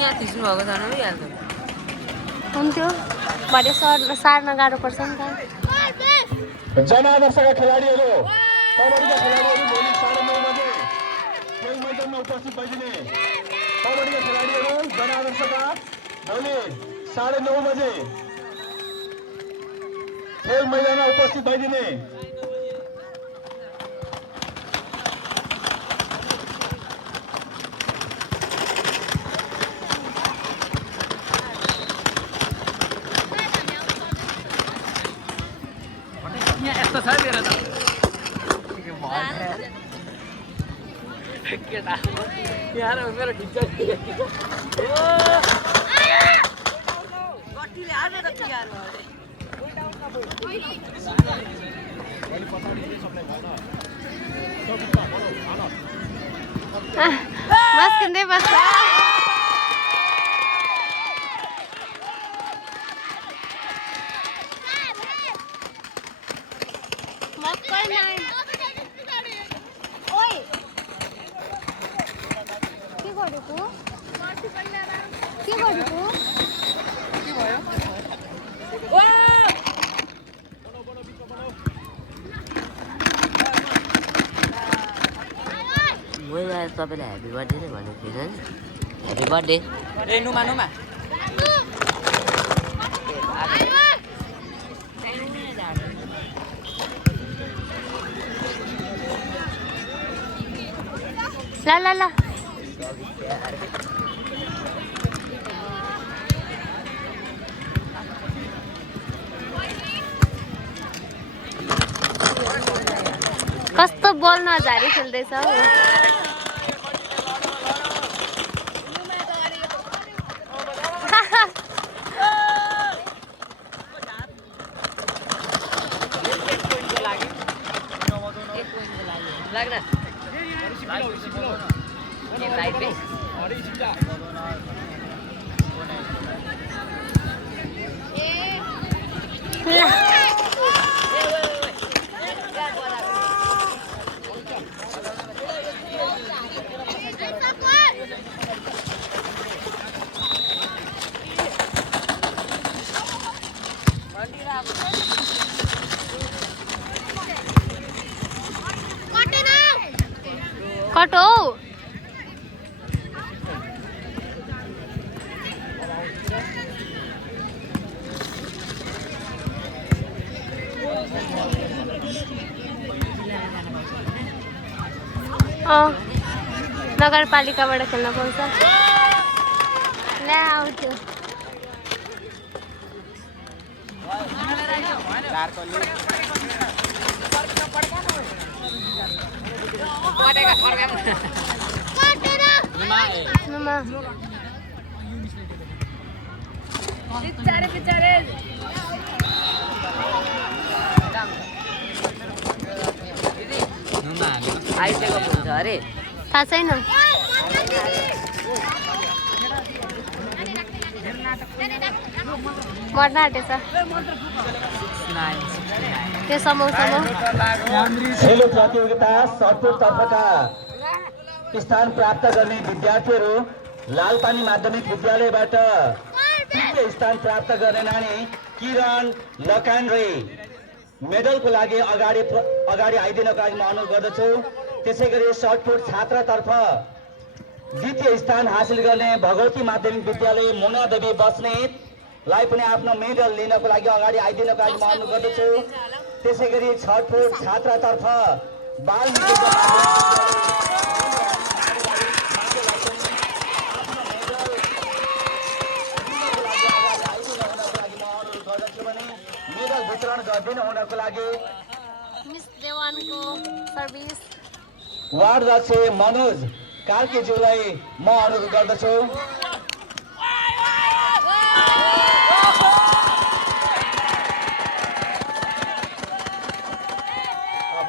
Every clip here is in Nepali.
यहाँ थिच्नु भएको छैन भइहाल्थ्यो हुन्थ्यो भरे सार्न गाह्रो पर्छ नि त जनादर्शका खेलाडीहरू कबड्डीका खेलाडीहरू भोलि 9:30 बजे खेल मैदानमा उपस्थित भइदिने कबड्डीका खेलाडीहरू जनादर्शका भोलि 9:30 बजे खेल मैदानमा उपस्थित भइदिने यस्तो छ मेरो त केटा यहाँ मेरो ठिक मस्किँदै बस्छ मैले तपाईँलाई ह्याप्पी बर्थडे नै भनेको थिएन नि ह्याप्पी बर्थडे ए नुमा नुमा ल ल ल कस्तो बल नझारी खेल्दैछ हौ कट हौ नगरपालिकाबाट खेल्न पाउँछ ल्या आउँथ्यो आइसकेको हुन्छ अरे थाहा छैन मर्न आँटेछ त्यो समाउँछ खेल प्रतियोगिता सटपुट तर्फका स्थान प्राप्त गर्ने विद्यार्थीहरू लालपानी माध्यमिक विद्यालयबाट तृतीय स्थान प्राप्त गर्ने नानी किरण लकान्ड्रे मेडलको लागि अगाडि आइदिनको लागि म अनुरोध गर्दछु। त्यसैगरी सटपुट छात्रतर्फ द्वितीय स्थान हासिल गर्ने भगवती माध्यमिक विद्यालय मुना देवी बस्नेतलाई पनि आफ्नो मेडल लिनको लागि अगाडि आइदिनको लागि म अनुरोध गर्दछु। त्यसैगरी छटपुट छात्रतर्फ मेडल वितरण गरिदिनु हुनको लागि मिस देवानको सर्भिस वार्ड अध्यक्ष मनोज कार्कीज्यूलाई म अनुरोध गर्दछु।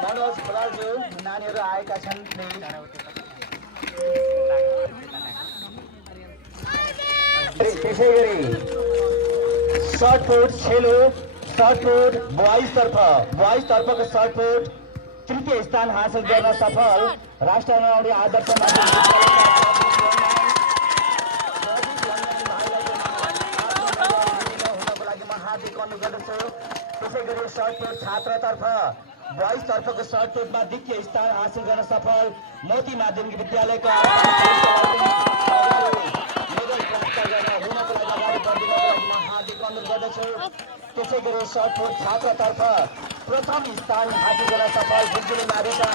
मनोज फुलालज्यू नानीहरू आएका छन्। त्यसै गरी सर्टपुट छेलो सर्टपुट बॉइज तर्फको सर्टपुट तृतीय स्थान हासिल गर्न सफल राष्ट्र नौडी आदर्श गरी सर्टपुट छात्रतर्फ बॉयज तर्फको सर्टपुटमा द्वितीय स्थान हासिल गर्न सफल मोती माध्यमिक विद्यालयको मेडल प्राप्त गर्न हुनको लागि अगाडि बढ्दिनको लागि म हार्दिक अनुरोध गर्दछु। त्यसै गरी सर्टपुट छात्रतर्फ प्रथम स्थान हासिल गर्न सफल बुलबुली माविका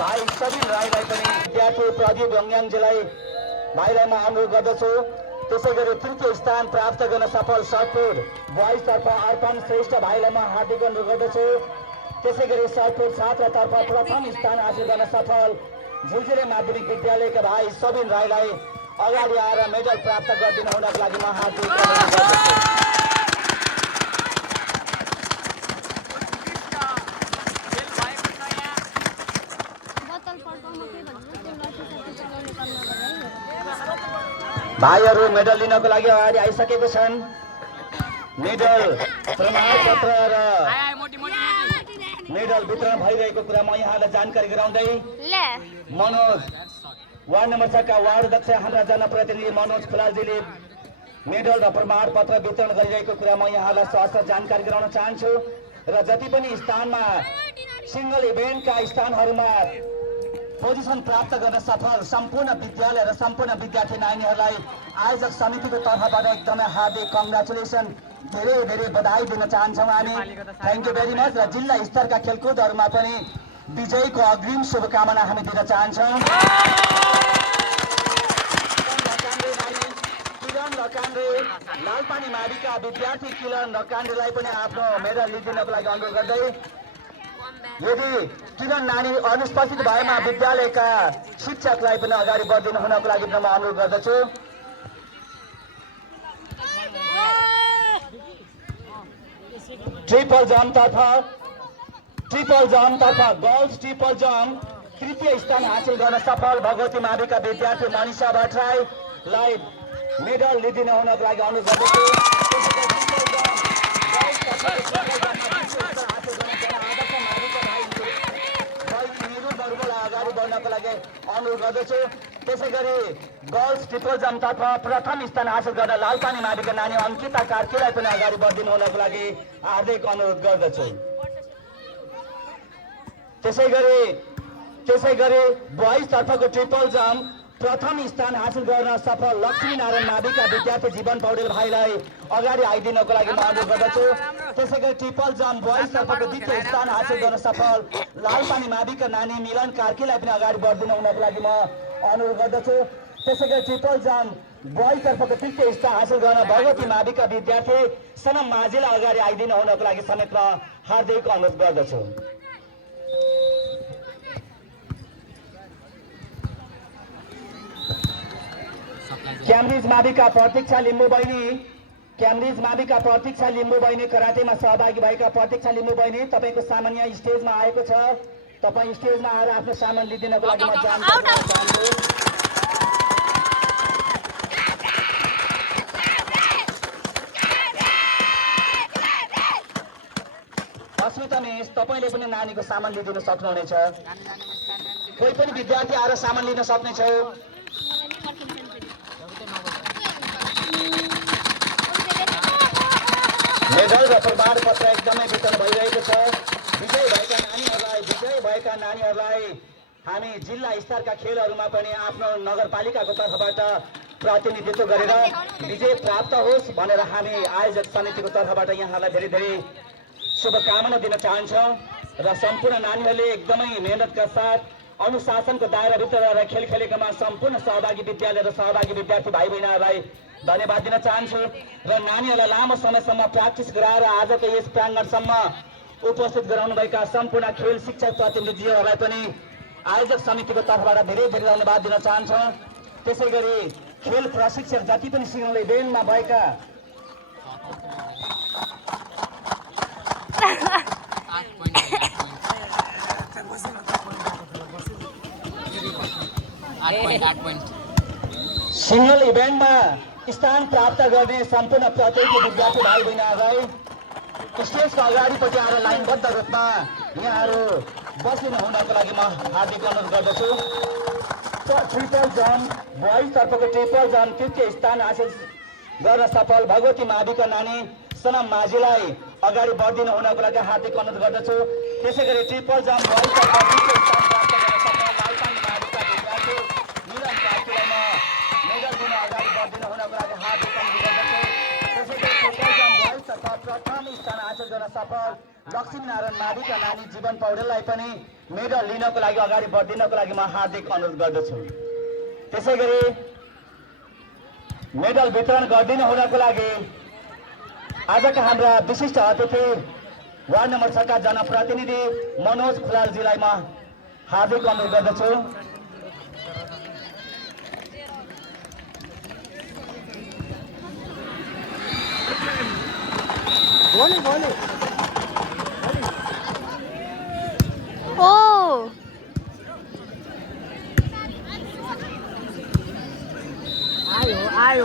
भाइ सबिन राईलाई पनि विद्यार्थी प्रदीप रङ्ग्याङजीलाई भाइलाई म अनुरोध गर्दछु। त्यसै गरी तृतीय स्थान प्राप्त गर्न सफल सर्टपुट बॉयजतर्फ अर्पण श्रेष्ठ भाइलाई म हार्दिक अनुरोध गर्दछु। त्यसै गरी सर्टपुट छात्रतर्फ प्रथम स्थान हासिल गर्न सफल झिलझिरे माध्यमिक विद्यालयका भाइ सबिन राईलाई अगाडि आएर मेडल प्राप्त गरिदिनु हुनको लागि म हार्दिक अनुरोध गर्दछु। भाइहरू मेडल लिनको लागि अगाडि आइसकेको छन्। मेडल प्रमाणपत्र र मेडल वितरण भइरहेको कुरा म यहाँलाई जानकारी गराउँदै मनोज वार्ड नम्बर 6 का वार्ड अध्यक्ष हाम्रा जनप्रतिनिधि मनोज खुलालजीले मेडल र प्रमाणपत्र वितरण गरिरहेको कुरा म यहाँलाई सहर्ष जानकारी गराउन चाहन्छु। र जति पनि स्थानमा सिंगल इभेन्टका स्थानहरूमा पोजिसन प्राप्त गर्न सफल सम्पूर्ण विद्यालय र सम्पूर्ण विद्यार्थी नानीहरूलाई आयोजक समितिको तर्फबाट एकदमै हार्दिक कङ्ग्रेचुलेसन धेरै धेरै बधाई दिन चाहन्छौँ हामी। Thank you very much. र जिल्ला स्तरका खेलकुदहरूमा पनि विजयको अग्रिम शुभकामना हामी दिन चाहन्छौँ। किरण लकान्द्रे लालपानी माविका विद्यार्थी किरण लकान्द्रेलाई पनि आफ्नो मेडल लिदिनको लागि अनुरोध गर्दै यदि किरण नानी अनुपस्थित भएमा विद्यालयका शिक्षकलाई पनि अगाडि बढिदिनु हुनको लागि म अनुरोध गर्दछु। ट्रिपल जम्पतर्फ गर्ल्स ट्रिपल जम्प तृतीय स्थान हासिल गर्न सफल भगवती माविका विद्यार्थी मनिषा भट्टराईलाई मेडल लिदिनु हुनको लागि अनुरोध गर्दछु। अगाडि बढ्नको लागि अनुरोध गर्दछु। त्यसै गरी गर्ल्स ट्रिपल जम्पतर्फ प्रथम स्थान हासिल गर्न लालपानी माविका नानी अङ्किता कार्कीलाई पनि अगाडि बढिदिनु हुनको लागि हार्दिक अनुरोध गर्दछु। त्यसै गरी बॉयज तर्फको ट्रिपल जम्प प्रथम स्थान हासिल गर्न सफल लक्ष्मीनारायण माविका विद्यार्थी जीवन पौडेल भाइलाई अगाडि आइदिनको लागि म अनुरोध गर्दछु। त्यसै गरी ट्रिपल जम्प बॉयज तर्फको द्वितीय स्थान हासिल गर्न सफल लालपानी माविका नानी मिलन कार्कीलाई पनि अगाडि बढिदिनु हुनको लागि म अनुरोध गर्दछु। त्यसै गरी ट्रिपल जम्प बॉयज तर्फको तृतीय स्थान हासिल गर्न भगवती माविका विद्यार्थी सनम माझीलाई अगाडि आइदिनु हुनको लागि समेत म हार्दिक अनुरोध गर्दछु। क्याम्ब्रिज माविका प्रतीक्षा लिम्बू बहिनी कराटेमा सहभागी भएका प्रतीक्षा लिम्बू बहिनी तपाईँको सामान यहाँ स्टेजमा आएको छ। तपाईँ स्टेजमा आएर आफ्नो सामान लिदिनको लागि म जानकारी दिन चाहन्छु। अस्मिता मिस तपाईँले पनि नानीको सामान लिदिन सक्नुहुनेछ। कोही पनि विद्यार्थी आएर सामान लिन सक्नेछ। मेडल र प्रमाणपत्र एकदमै वितरण भइरहेको छ। विजय भएका नानीहरूलाई हामी जिल्ला स्तरका खेलहरूमा पनि आफ्नो नगरपालिकाको तर्फबाट प्रतिनिधित्व गरेर विजय प्राप्त होस् भनेर हामी आयोजक समितिको तर्फबाट यहाँलाई धेरै धेरै शुभकामना दिन चाहन्छौँ। र सम्पूर्ण नानीहरूले एकदमै मेहनतका साथ अनुशासनको दायराभित्र रहेर खेल खेलेकोमा सम्पूर्ण सहभागी विद्यालय र सहभागी विद्यार्थी भाइ बहिनीहरूलाई धन्यवाद दिन चाहन्छु। र नानीहरूलाई लामो समयसम्म प्र्याक्टिस गराएर आजको यस प्राङ्गणसम्म उपस्थित गराउनुभएका सम्पूर्ण खेल शिक्षक प्रतिनिधिहरूलाई पनि आयोजक समितिको तर्फबाट धेरै धेरै धन्यवाद दिन चाहन्छौँ। त्यसै गरी खेल प्रशिक्षक जति पनि सिङ्गल इभेन्टमा भएका सिङ्गल इभेन्टमा स्थान प्राप्त गर्ने सम्पूर्ण प्रतियोगी विद्यार्थी भाइ बहिनीहरूलाई स्टेजको अगाडिपट्टि आएर लाइनबद्ध रूपमा यहाँहरू बसिनु हुनको लागि म हार्दिक अनुरोध गर्दछु। ट्रिपल जम्प बॉयज तर्फको ट्रिपल जम्प तृतीय स्थान हासिल गर्न सफल भगवती माविका नानी सनम माझीलाई अगाडि बढ्दिनु हुनको लागि हार्दिक अनुरोध गर्दछु। त्यसै गरी ट्रिपल जम्प भलितर्फ द्वितीय स्थान प्राप्त गर्न सक्ने लालपानी माविका विद्यार्थी मिलन कार्कीलाई म मेडल दिन अगाडि बढ्दिनु हुनको लागि हार्दिक अनुरोध गर्दछु। त्यसै गरी ट्रिपल जम्प भलितर्फ प्रथम स्थान हासिल गर्न सफल लक्ष्मीनारायण माविका नानी जीवन पौडेललाई पनि मेडल लिनको लागि अगाडि बढ्दिनको लागि म हार्दिक अनुरोध गर्दछु। त्यसै गरी मेडल वितरण गरिदिनु हुनको लागि आजका हाम्रा विशिष्ट अतिथि वार्ड नम्बर 6 का जनप्रतिनिधि मनोज खुलालजीलाई म हार्दिक अनुरोध गर्दछु। आयो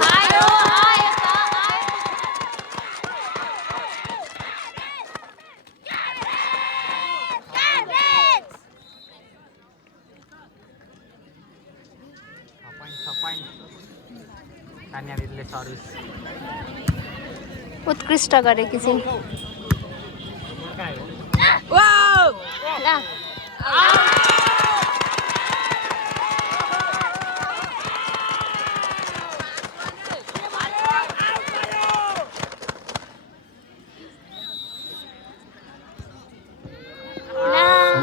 उत्कृष्ट गरेकी छिन्।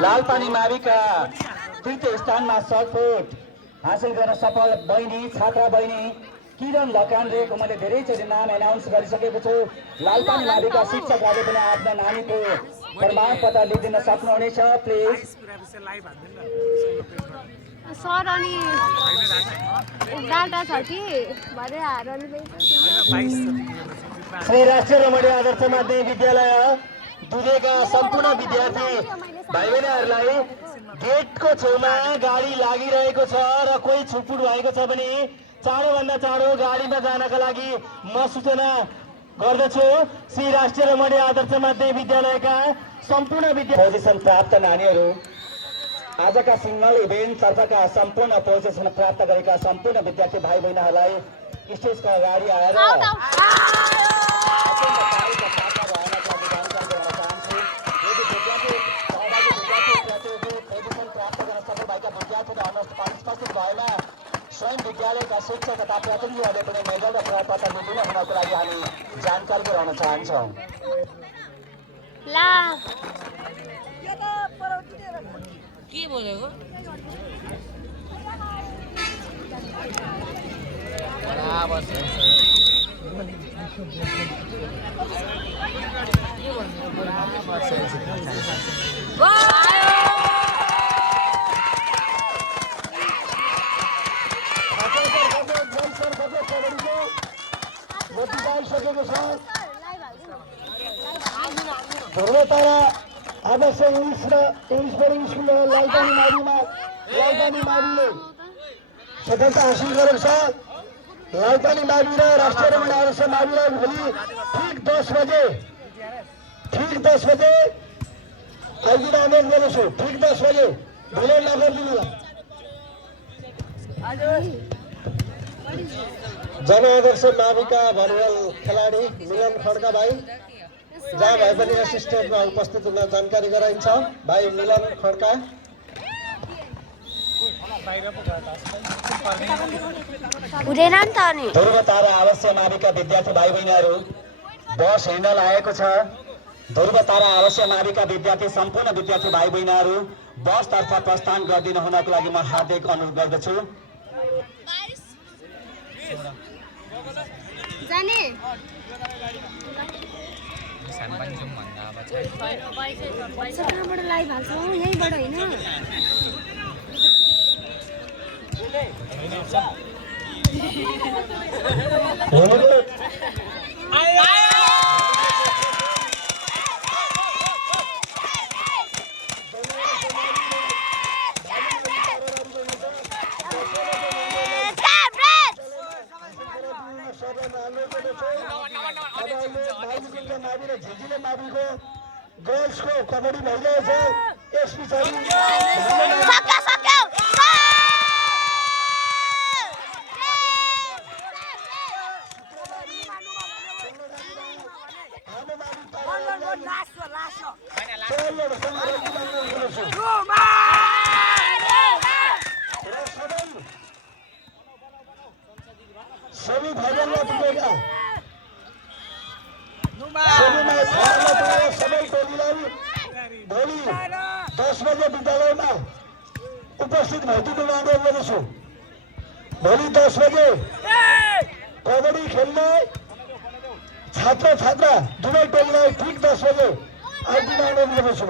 लालपानी माविका तृतीय स्थानमा सर्टपुट हासिल गर्न सफल बहिनी छात्रा बहिनी किरण लकान्द्रेको मैले धेरैचोटि नाम एनाउन्स गरिसकेको छु। लालपानी माविका शिक्षकहरूले पनि आफ्नो नानीको प्रमाणपत्र लिइदिन सक्नुहुनेछ प्लिज। सर अनि डाटा छ कि भरे श्री राष्ट्रिय रमणीय आदर्श माध्यमिक विद्यालय दुधेका सम्पूर्ण विद्यार्थी भाइ बहिनीहरूलाई गेटको छेउमा गाडी लागिरहेको छ र कोही छुटपुट भएको छ भने चाँडोभन्दा चाँडो गाडीमा जानका लागि म सूचना गर्दछु। श्री राष्ट्रिय रमणीय आदर्श माध्यमिक विद्यालयका सम्पूर्ण पोजिसन प्राप्त नानीहरू आजका सिंगल इभेन्ट तर्फका सम्पूर्ण पोजिसन प्राप्त गरेका सम्पूर्ण विद्यार्थी भाइ बहिनीहरूलाई स्टेजको अगाडि आएर स्वयं विद्यालयका शिक्षक तथा प्रतिनिधिहरूले पनि मेडल र प्रमाणपत्र लिनु हुनको लागि हामी जानकारी गराउन चाहन्छौँ। के बोलेको ध्रुवतारा आदर्श इंग्लिस बोर्डिङ स्कुल लालपानी माविले सफलता हासिल गरेको छ। लालपानी मावि र राष्ट्रिय रमणीय आदर्श माविलाई भोलि ठिक 10 बजे आइदिन अनुरोध गर्दछु। ठिक 10 बजे ढिलो नगरिदिनु होला। जनआदर्श माविका भलिबल खेलाडी मिलन खड्का भाइ जहाँ भए पनि एसिस्टेन्टमा उपस्थित हुन जानकारी गराइन्छ। भाइ मिलन खड्का हुँदैन नि त अनि ध्रुव तारा अवश्य माविका विद्यार्थी भाइ बहिनीहरू बस हिँड्न लागेको छ। ध्रुव तारा अवश्य माविका विद्यार्थी सम्पूर्ण विद्यार्थी भाइ बहिनीहरू बसतर्फ प्रस्थान गरिदिनु हुनको लागि म हार्दिक अनुरोध गर्दछु। जाने कहाँबाट लाइभ हाल्छौ यहीँबाट होइन गर्ल्सको कबड्डी भइरहेछ यस पछाडि सबै भाइहरूलाई पुगेका सबै टोलीलाई भोलि 10 बजे विद्यालयमा उपस्थित भइदिनु अनुरोध गर्दछु। भोलि 10 बजे कबड्डी खेल्ने छात्र छात्रा दुवै टोलीलाई ठिक 10 बजे आइदिन अनुरोध गर्दछु।